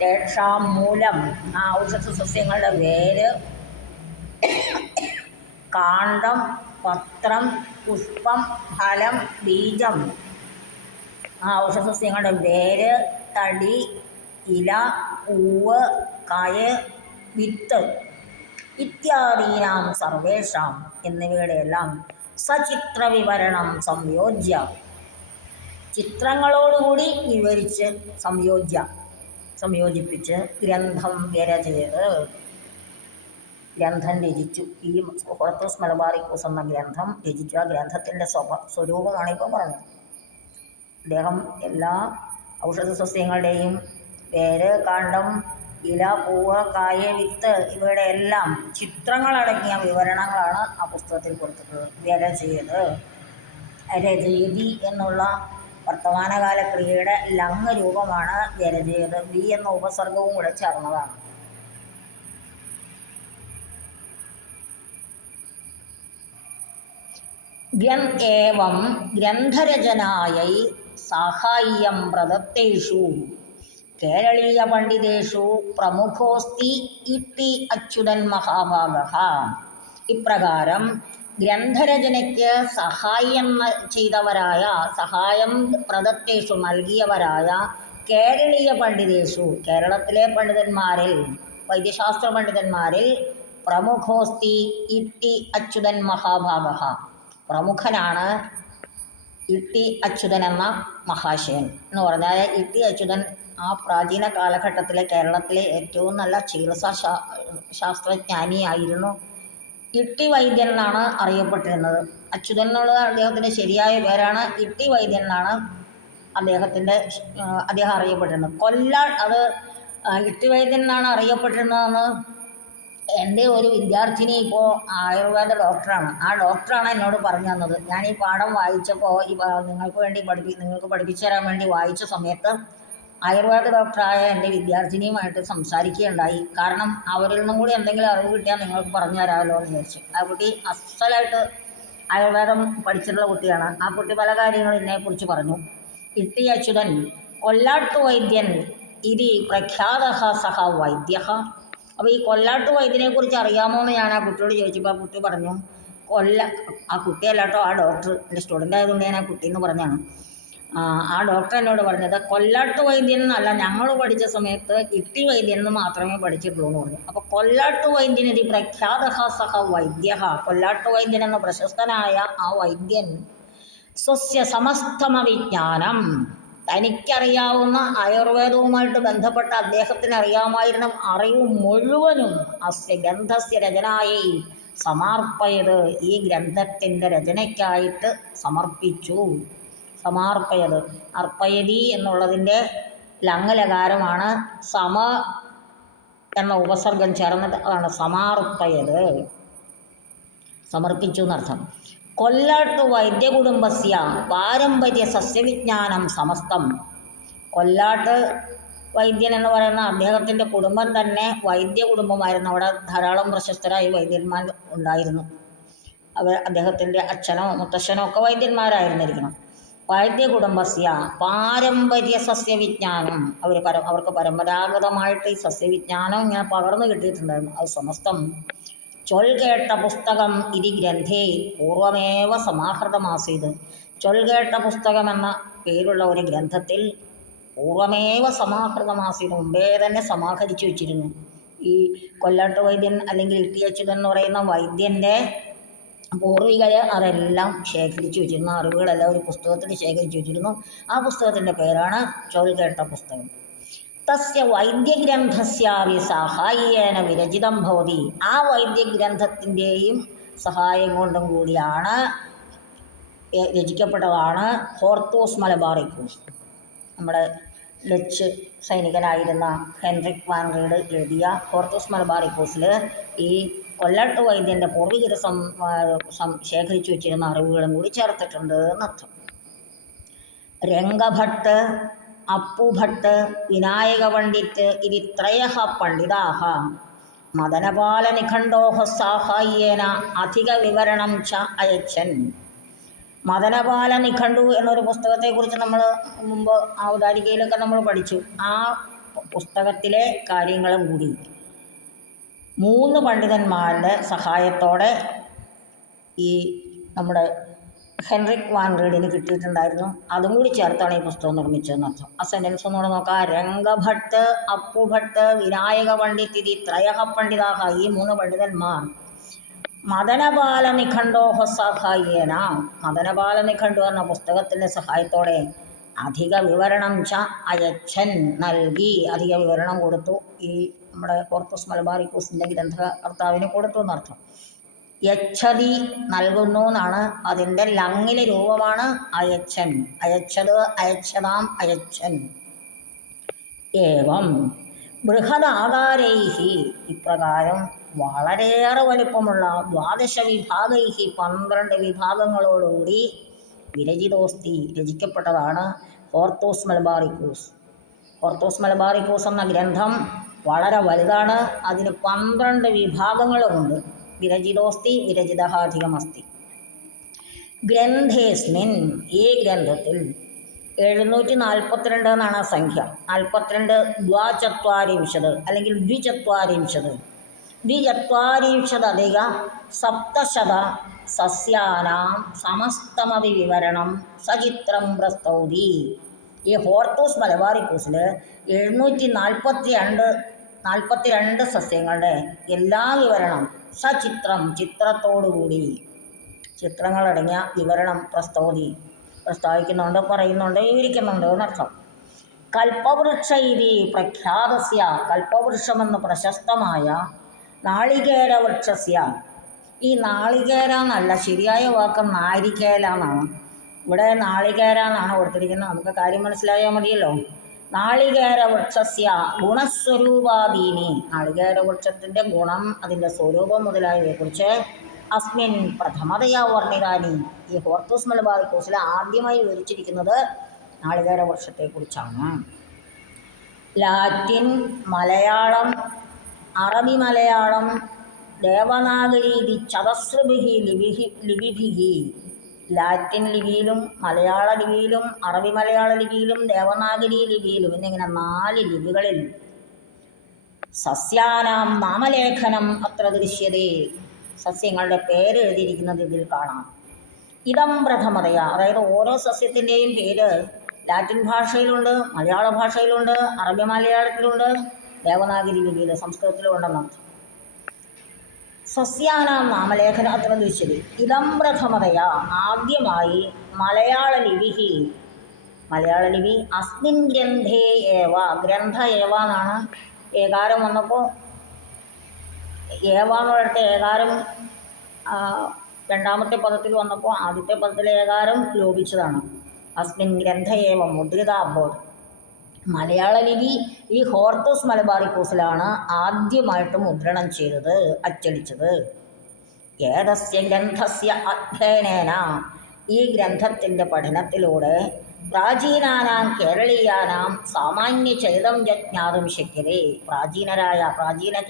തേഷാം മൂലം ആ ഔഷധ സസ്യങ്ങളുടെ വേര്, കാണ്ഡം, പത്രം, പുഷ്പം, ഫലം, ബീജം. ആ ഔഷധസസ്യങ്ങളുടെ വേര്, തടി, ഇല, പൂവ്, കായ്, വിത്ത് ഇത്യാദീനാം സർവേഷാം എന്നിവയുടെ എല്ലാം സചിത്ര വിവരണം സംയോജ്യ, ചിത്രങ്ങളോടുകൂടി വിവരിച്ച് സംയോജിപ്പിച്ച് ഗ്രന്ഥം വിരചയത്, ഗ്രന്ഥം രചിച്ചു. ഈ ഹോർത്തൂസ് മലബാറിക്കൂസ് എന്ന ഗ്രന്ഥം രചിച്ചു. ആ ഗ്രന്ഥത്തിൻ്റെ സ്വരൂപമാണ് ഇപ്പോൾ പറഞ്ഞത്. അദ്ദേഹം എല്ലാ ഔഷധ സസ്യങ്ങളുടെയും വേര്, കാണ്ഡം, ഇല, പൂവ്, കായ്, വിത്ത് ഇവയുടെ എല്ലാം ചിത്രങ്ങളടങ്ങിയ വിവരണങ്ങളാണ് ആ പുസ്തകത്തിൽ കൊടുത്തിട്ടുള്ളത്. വ്യരചയത്, രചയതി എന്നുള്ള വർത്തമാനകാല ക്രിയയുടെ ലങ് രൂപമാണ് വ്യരചയത്. വി എന്ന ഉപസർഗവും കൂടെ ചേർന്നതാണ്. ഏവം ഗ്രന്ഥരചനായൈ സാഹായ്യം പ്രദത്തേഷു കേരളീയ പണ്ഡിതേഷു പ്രമുഖോസ്തി ഇട്ടി അച്യുതൻ മഹാഭാഗഃ. ഇപ്രകാരം ഗ്രന്ഥരചനയ്ക്ക് സഹായം ചെയ്തവരായ, സഹായം പ്രദത്തേഷു നൽകിയവരായ കേരളീയ പണ്ഡിതേഷു കേരളത്തിലെ പണ്ഡിതന്മാരിൽ, വൈദ്യശാസ്ത്ര പണ്ഡിതന്മാരിൽ പ്രമുഖോസ്തി ഇട്ടി അച്യുതൻ മഹാഭാഗഃ. പ്രമുഖനാണ് ഇട്ടി അച്യുതൻ എന്ന മഹാശയൻ. എന്ന് പറഞ്ഞാൽ ഇട്ടി അച്യുതൻ ആ പ്രാചീന കാലഘട്ടത്തിലെ കേരളത്തിലെ ഏറ്റവും നല്ല ചികിത്സാ ശാസ്ത്രജ്ഞാനിയായിരുന്നു. ഇട്ടി വൈദ്യൻ എന്നാണ് അറിയപ്പെട്ടിരുന്നത്. അച്യുതൻ എന്നുള്ളത് അദ്ദേഹത്തിൻ്റെ ശരിയായ പേരാണ്. ഇട്ടി വൈദ്യൻ എന്നാണ് അദ്ദേഹം അറിയപ്പെട്ടിരുന്നത്. അത് ഇട്ടി വൈദ്യൻ എന്നാണ് അറിയപ്പെട്ടിരുന്നതെന്ന് എൻ്റെ ഒരു വിദ്യാർത്ഥിനി ഇപ്പോൾ ആയുർവേദ ഡോക്ടറാണ്. ആ ഡോക്ടറാണ് എന്നോട് പറഞ്ഞു തന്നത്. ഞാൻ ഈ പാഠം വായിച്ചപ്പോൾ നിങ്ങൾക്ക് പഠിപ്പിച്ചു തരാൻ വേണ്ടി വായിച്ച സമയത്ത് ആയുർവേദ ഡോക്ടറായ എൻ്റെ വിദ്യാർത്ഥിനിയുമായിട്ട് സംസാരിക്കുകയുണ്ടായി. കാരണം അവരിൽ നിന്നും കൂടി എന്തെങ്കിലും അറിവ് കിട്ടിയാൽ നിങ്ങൾക്ക് പറഞ്ഞു തരാമല്ലോ എന്ന് വിചാരിച്ചു. ആ കുട്ടി അസലായിട്ട് ആയുർവേദം പഠിച്ചിട്ടുള്ള കുട്ടിയാണ്. ആ കുട്ടി പല കാര്യങ്ങളും ഇതിനെക്കുറിച്ച് പറഞ്ഞു. ഇട്ടി അച്യുതൻ കൊല്ലാട്ടു വൈദ്യൻ ഇതി പ്രഖ്യാതഃ സഹ വൈദ്യഃ. അപ്പോൾ ഈ കൊല്ലാട്ടു വൈദ്യനെക്കുറിച്ച് അറിയാമോ എന്ന് ഞാൻ ആ കുട്ടിയോട് ചോദിച്ചപ്പോൾ ആ കുട്ടി പറഞ്ഞു, ആ കുട്ടിയല്ല കേട്ടോ, ആ ഡോക്ടർ, എൻ്റെ സ്റ്റുഡൻ്റ് ആയതുകൊണ്ട് ഞാൻ ആ കുട്ടി എന്ന് പറഞ്ഞാണ്. ആ ഡോക്ടർ എന്നോട് പറഞ്ഞത് കൊല്ലാട്ടു വൈദ്യൻ എന്നല്ല, ഞങ്ങൾ പഠിച്ച സമയത്ത് ഇട്ടി വൈദ്യൻ എന്ന് മാത്രമേ പഠിച്ചിട്ടുള്ളൂ എന്ന് പറഞ്ഞു. അപ്പോൾ കൊല്ലാട്ടു വൈദ്യൻ ഇതി പ്രഖ്യാതഃ സഹ വൈദ്യഃ. കൊല്ലാട്ടു വൈദ്യൻ എന്ന പ്രശസ്തനായ ആ വൈദ്യൻ സ്വസ്യ സമസ്തമ വിജ്ഞാനം, തനിക്കറിയാവുന്ന ആയുർവേദവുമായിട്ട് ബന്ധപ്പെട്ട അദ്ദേഹത്തിന് അറിയാമായിരുന്ന അറിവ് മുഴുവനും അസ്യ ഗ്രന്ഥസ്യ രചനായി സമർപ്പയത്, ഈ ഗ്രന്ഥത്തിൻ്റെ രചനയ്ക്കായിട്ട് സമർപ്പിച്ചു. സമാർപ്പയത്, അർപ്പയതി എന്നുള്ളതിൻ്റെ ലങ്ങലകാരമാണ്. സമ എന്ന ഉപസർഗം ചേർന്നിട്ട് അതാണ് സമാർപ്പയത്, സമർപ്പിച്ചു എന്നർത്ഥം. കൊല്ലാട്ടു വൈദ്യകുടുംബസ്യ പാരമ്പര്യ സസ്യവിജ്ഞാനം സമസ്തം. കൊല്ലാട്ട് വൈദ്യൻ എന്ന് പറയുന്ന അദ്ദേഹത്തിൻ്റെ കുടുംബം തന്നെ വൈദ്യ കുടുംബമായിരുന്നു. അവിടെ ധാരാളം പ്രശസ്തരായ വൈദ്യന്മാർ ഉണ്ടായിരുന്നു. അദ്ദേഹത്തിൻ്റെ അച്ഛനോ മുത്തശ്ശനോ ഒക്കെ വൈദ്യന്മാരായിരുന്നിരിക്കണം. വൈദ്യ കുടുംബസ്യ പാരമ്പര്യ സസ്യവിജ്ഞാനം, അവർക്ക് പരമ്പരാഗതമായിട്ട് ഈ സസ്യവിജ്ഞാനം ഇങ്ങനെ പകർന്നു കിട്ടിയിട്ടുണ്ടായിരുന്നു. അത് സമസ്തം ചൊൽകേട്ട പുസ്തകം ഇതി ഗ്രന്ഥേ പൂർവമേവ സമാഹൃതമാസീത്. ചൊൽകേട്ട പുസ്തകം എന്ന പേരുള്ള ഒരു ഗ്രന്ഥത്തിൽ പൂർവമേവ സമാഹൃതമാസീത്, മുമ്പേ തന്നെ സമാഹരിച്ചു വച്ചിരുന്നു. ഈ കൊല്ലാട്ട് വൈദ്യൻ അല്ലെങ്കിൽ ഇട്ടി അച്യുതൻ എന്ന് പറയുന്ന വൈദ്യൻ്റെ പൂർവികർ അതെല്ലാം ശേഖരിച്ചു വെച്ചിരുന്നു. അറിവുകളെല്ലാം ഒരു പുസ്തകത്തിൽ ശേഖരിച്ചു വെച്ചിരുന്നു. ആ പുസ്തകത്തിൻ്റെ പേരാണ് ചൊൽകേട്ട പുസ്തകം. തസ്യ വൈദ്യഗ്രന്ഥസ്യാവി സഹായേന വിരചിതം ഭവതി. ആ വൈദ്യഗ്രന്ഥത്തിൻ്റെയും സഹായം കൊണ്ടും കൂടിയാണ് രചിക്കപ്പെട്ടതാണ് ഹോർത്തൂസ് മലബാറിക്കൂസ്. നമ്മുടെ ഡച്ച് സൈനികനായിരുന്ന ഹെൻറിക് വാൻ റീഡ് എഴുതിയ ഹോർത്തൂസ് മലബാറിക്കൂസിൽ ഈ കൊല്ലാട്ട് വൈദ്യൻ്റെ പൂർവികർ ശേഖരിച്ചു വെച്ചിരുന്ന അറിവുകളും കൂടി ചേർത്തിട്ടുണ്ട് എന്നർത്ഥം. രംഗഭട്ട്, അപ്പുഭട്ട്, വിനായക പണ്ഡിറ്റ് ഇതി ത്രയഃ പണ്ഡിതാഃ മദനപാലനിഖണ്ഡോഃ സാഹായ്യേന അധിക വിവരണം ച അയച്ഛൻ. മദനപാലനിഖണ്ഡു എന്നൊരു പുസ്തകത്തെക്കുറിച്ച് നമ്മൾ മുമ്പ് ഔദാരികയിലൊക്കെ നമ്മൾ പഠിച്ചു. ആ പുസ്തകത്തിലെ കാര്യങ്ങളും കൂടി 3 പണ്ഡിതന്മാരുടെ സഹായത്തോടെ ഈ നമ്മുടെ ഹെൻറിക് വാൻ റീഡിന് കിട്ടിയിട്ടുണ്ടായിരുന്നു. അതും കൂടി ചേർത്താണ് ഈ പുസ്തകം നിർമ്മിച്ചതെന്നർത്ഥം. ആ സെൻറ്റൻസ് ഒന്നുകൂടെ നോക്കാം. രംഗഭട്ട്, അപ്പുഭട്ട്, വിനായക പണ്ഡിറ്റ് ഇതി ത്രയഃ പണ്ഡിതാഃ, ഈ 3 പണ്ഡിതന്മാർ മദനപാലനിഖണ്ഡോഃ സഹായേന, മദനപാലനിഖണ്ഡു എന്ന പുസ്തകത്തിൻ്റെ സഹായത്തോടെ അധിക വിവരണം ച അയച്ഛൻ, നൽകി, അധിക വിവരണം കൊടുത്തു. ഈ നമ്മുടെ ഹോർത്തൂസ് മലബാറിക്കൂസിൻ്റെ ഗ്രന്ഥകർത്താവിന് കൊടുത്തു എന്നർത്ഥം. യച്ഛതി, നൽകുന്നു എന്നാണ്. അതിൻ്റെ ലങ്ങിലെ രൂപമാണ് അയച്ഛൻ. അയച്ഛത്, അയച്ഛതാം, അയച്ഛൻ. ഏവം ബൃഹദാകാരൈഹി ഇപ്രകാരം വളരെയേറെ വലിപ്പമുള്ള 12 വിഭാഗൈഹി 12 വിഭാഗങ്ങളോടുകൂടി വിരചിതോസ്തി രചിക്കപ്പെട്ടതാണ് ഹോർത്തൂസ് മലബാറിക്കൂസ്. ഹോർത്തൂസ് മലബാറിക്കൂസ് എന്ന ഗ്രന്ഥം വളരെ വലുതാണ്. അതിന് 12 വിഭാഗങ്ങളുമുണ്ട്. വിരചിതോസ്തി വിരചിതഃ അധികമസ്തി. ഗ്രന്ഥേസ്മിൻ ഈ ഗ്രന്ഥത്തിൽ 742 എന്നാണ് സംഖ്യ. 42 ദ്വാചത്വാരിംശത് അല്ലെങ്കിൽ ദ്വിചത്വാരിംശദധിക സപ്തശത സസ്യാനാം സമസ്തമതി വിവരണം സചിത്രം പ്രസ്തൗതി. ഈ ഹോർത്തൂസ് മലബാറിക്കൂസിൽ 742 സസ്യങ്ങളുടെ എല്ലാ വിവരണം സചിത്രം ചിത്രത്തോടുകൂടി ചിത്രങ്ങളടങ്ങിയ വിവരണം പ്രസ്താവിക്കുന്നുണ്ട്, പറയുന്നുണ്ട്, വിവരിക്കുന്നുണ്ട് എന്നർത്ഥം. കൽപ്പവൃക്ഷ ഇതി പ്രഖ്യാതസ്യ കൽപ്പവൃക്ഷമെന്ന് പ്രശസ്തമായ നാളികേരവൃക്ഷസ്യ. ഈ നാളികേര എന്നല്ല, ശരിയായ വാക്ക് നാരികേല എന്നാണ്. ഇവിടെ നാളികേര എന്നാണ് കൊടുത്തിരിക്കുന്നത്. നമുക്ക് കാര്യം മനസ്സിലായാൽ മതിയല്ലോ. നാളികേരവൃക്ഷസ്യ ഗുണസ്വരൂപാദീനി നാളികേരവൃക്ഷത്തിൻ്റെ ഗുണം, അതിൻ്റെ സ്വരൂപം മുതലായവയെക്കുറിച്ച് അസ്മിൻ പ്രഥമതയാ വർണ്ണിതാനി ഈ ഹോർത്തൂസ് മലബാറിക്കൂസിൽ ആദ്യമായി വിവരിച്ചിരിക്കുന്നത് നാളികേരവൃക്ഷത്തെക്കുറിച്ചാണ്. ലാറ്റിൻ, മലയാളം, അറബി മലയാളം, ദേവനാഗരി ചതസ്രഭിഹി ലിപിഭിഹി ലാറ്റിൻ ലിപിയിലും മലയാള ലിപിയിലും അറബി മലയാള ലിപിയിലും ദേവനാഗരി ലിപിയിലും എന്നിങ്ങനെ 4 ലിപികളിൽ സസ്യാനാം നാമലേഖനം അത്ര ദൃശ്യതേ സസ്യങ്ങളുടെ പേര് എഴുതിയിരിക്കുന്നത് ഇതിൽ കാണാം. ഇതം പ്രഥമതയ അതായത് ഓരോ സസ്യത്തിൻ്റെയും പേര് ലാറ്റിൻ ഭാഷയിലുണ്ട്, മലയാള ഭാഷയിലുണ്ട്, അറബി മലയാളത്തിലുണ്ട്, ദേവനാഗരി ലിപിയിൽ സംസ്കൃതത്തിലും ഉണ്ടെന്നർത്ഥം. സസ്യാനാം നാമലേഖനം അത്ര ദൃശ്യത. ഇതം പ്രഥമതയ ആദ്യമായി മലയാള ലിപി അസ്മിൻ ഗ്രന്ഥേ ഏവ ഗ്രന്ഥ ഏവ എന്നാണ് ഏകാരം വന്നപ്പോൾ ഏവാന്നുള്ളിടത്ത് ഏകാരം രണ്ടാമത്തെ പദത്തിൽ വന്നപ്പോൾ ആദ്യത്തെ പദത്തിലെ ഏകാരം ലോപിച്ചതാണ്. അസ്മിൻ ഗ്രന്ഥ ഏവ മുദ്രിത അബോധ്. മലയാള ലിപി ഈ ഹോർത്തൂസ് മലബാറിക്കൂസിലാണ് ആദ്യമായിട്ട് മുദ്രണം ചെയ്തത്, അച്ചടിച്ചത്. ഏതസ്യ ഗ്രന്ഥസ്യ അധ്യയനേന ഈ ഗ്രന്ഥത്തിൻ്റെ പഠനത്തിലൂടെ പ്രാചീനാനാം കേരളീയാനാം സാമാന്യചരിതം ജ്ഞാതും ശക്യതേ പ്രാചീന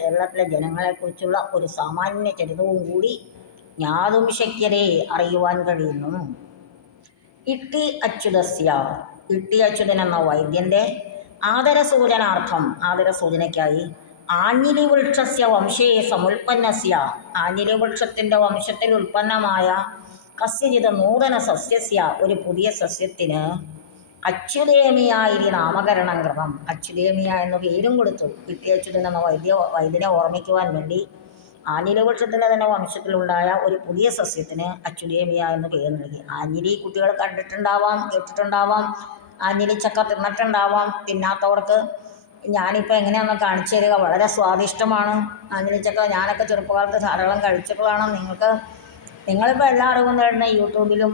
കേരളത്തിലെ ജനങ്ങളെക്കുറിച്ചുള്ള ഒരു സാമാന്യ ചരിതവും കൂടി ജ്ഞാതും ശക്യതേ അറിയുവാൻ കഴിയുന്നു. ഇട്ടി അച്യുതൻ എന്ന വൈദ്യൻ്റെ ആദരസൂചനയ്ക്കായി ആഞ്ഞിലി വൃക്ഷസ്യ വംശേ സമുൽപ്പന്നസ്യ ആഞ്ഞിലി വൃക്ഷത്തിൻ്റെ വംശത്തിൽ ഉൽപ്പന്നമായ കസ്യചിത നൂതന സസ്യസ്യ ഒരു പുതിയ സസ്യത്തിന് അച്യുതേമിയ ഇതി നാമകരണം കൃതം. അച്യുതേമിയ എന്ന പേരും കൊടുത്തു. ഇട്ടി അച്യുതൻ എന്ന വൈദ്യനെ ഓർമ്മിക്കുവാൻ വേണ്ടി ആഞ്ഞിലി വൃക്ഷത്തിൻ്റെ തന്നെ വംശത്തിലുണ്ടായ ഒരു പുതിയ സസ്യത്തിന് അച്യുതേമിയ എന്ന് പേര് നൽകി. ആഞ്ഞിലി കുട്ടികൾ കണ്ടിട്ടുണ്ടാവാം, കേട്ടിട്ടുണ്ടാവാം, ആഞ്ഞിലി ചക്ക തിന്നിട്ടുണ്ടാവാം. തിന്നാത്തവർക്ക് ഞാനിപ്പോൾ എങ്ങനെയാണെന്ന് കാണിച്ചു തരിക. വളരെ സ്വാദിഷ്ടമാണ് ആഞ്ഞിലി ചക്ക. ഞാനൊക്കെ ചെറുപ്പകാലത്ത് ധാരാളം കഴിച്ചിട്ടുള്ളതാണ്. നിങ്ങളിപ്പോൾ എല്ലാ അറിവും നേടുന്ന യൂട്യൂബിലും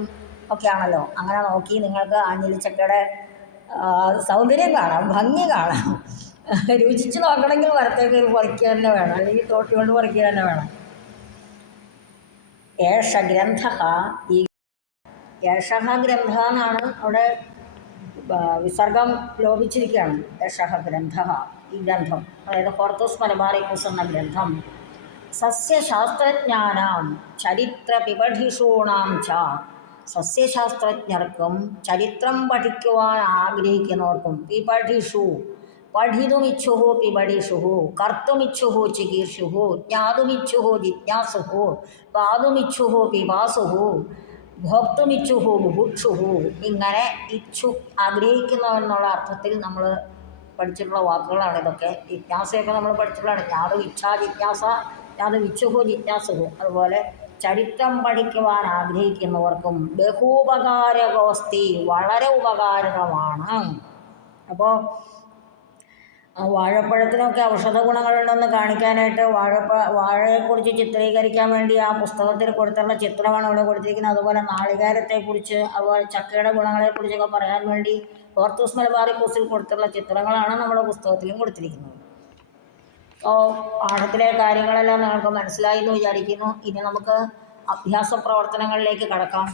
ഒക്കെയാണല്ലോ. അങ്ങനെ നോക്കി നിങ്ങൾക്ക് ആഞ്ഞിലി ചക്കയുടെ സൗന്ദര്യം കാണാം, ഭംഗി കാണാം. രുചിച്ച് നോക്കണമെങ്കിൽ വരത്തേക്ക് പറിക്കുക തന്നെ വേണം, അല്ലെങ്കിൽ തോട്ടി കൊണ്ട് പറിക്കുക തന്നെ വേണം. ഏഷ ഗ്രന്ഥ ഈ ഏഷഹ ഗ്രന്ഥ എന്നാണ് അവിടെ വിസർഗം ലോപിച്ചിരിക്കുകയാണ്. ഏഷഹ ഗ്രന്ഥ ഈ ഗ്രന്ഥം അതായത് ഹോർത്തൂസ് മലബാറിക്കൂസ് എന്ന ഗ്രന്ഥം സസ്യശാസ്ത്രജ്ഞാനാം ചരിത്ര പിപഠിഷൂണാം ച സസ്യശാസ്ത്രജ്ഞർക്കും ചരിത്രം പഠിക്കുവാൻ ആഗ്രഹിക്കുന്നവർക്കും പിപഠിഷു പഠിതുമിച്ഛുഃ പിപഠിഷുഃ കർത്തുമിച്ഛുഃ ചികീർഷുഃ ജ്ഞാതുമിച്ഛുഃ ജിജ്ഞാസുഃ പാതുമിച്ഛുഃ പിപാസുഃ ഭോക്തുമിച്ഛുഃ ബുഭുക്ഷുഃ. ഇങ്ങനെ ഇച്ഛു ആഗ്രഹിക്കുന്നവെന്നുള്ള അർത്ഥത്തിൽ നമ്മൾ പഠിച്ചിട്ടുള്ള വാക്കുകളാണ് ഇതൊക്കെ. ജിജ്ഞാസയൊക്കെ നമ്മൾ പഠിച്ചിട്ടുള്ളതാണ്. ജ്ഞാതു ഇച്ഛാ ജിജ്ഞാസ, ജ്ഞാതു ഇച്ഛുഃ ജിജ്ഞാസുഃ. അതുപോലെ ചരിത്രം പഠിക്കുവാൻ ആഗ്രഹിക്കുന്നവർക്കും ബഹൂപകാരകോസ്തി വളരെ ഉപകാരകമാണ്. അപ്പോൾ വാഴപ്പഴത്തിനൊക്കെ ഔഷധ ഗുണങ്ങളുണ്ടെന്ന് കാണിക്കാനായിട്ട് വാഴയെക്കുറിച്ച് ചിത്രീകരിക്കാൻ വേണ്ടി ആ പുസ്തകത്തിൽ കൊടുത്തുള്ള ചിത്രമാണ് ഇവിടെ കൊടുത്തിരിക്കുന്നത്. അതുപോലെ നാളികേരത്തെക്കുറിച്ച്, അതുപോലെ ചക്കയുടെ ഗുണങ്ങളെക്കുറിച്ചൊക്കെ പറയാൻ വേണ്ടി ഓർത്തൂസ് മലബാറി കോഴ്സിൽ കൊടുത്തുള്ള ചിത്രങ്ങളാണ് നമ്മുടെ പുസ്തകത്തിലും കൊടുത്തിരിക്കുന്നത്. അപ്പോൾ പാഠത്തിലെ കാര്യങ്ങളെല്ലാം നിങ്ങൾക്ക് മനസ്സിലായി എന്ന് വിചാരിക്കുന്നു. ഇനി നമുക്ക് അഭ്യാസ പ്രവർത്തനങ്ങളിലേക്ക് കടക്കാം.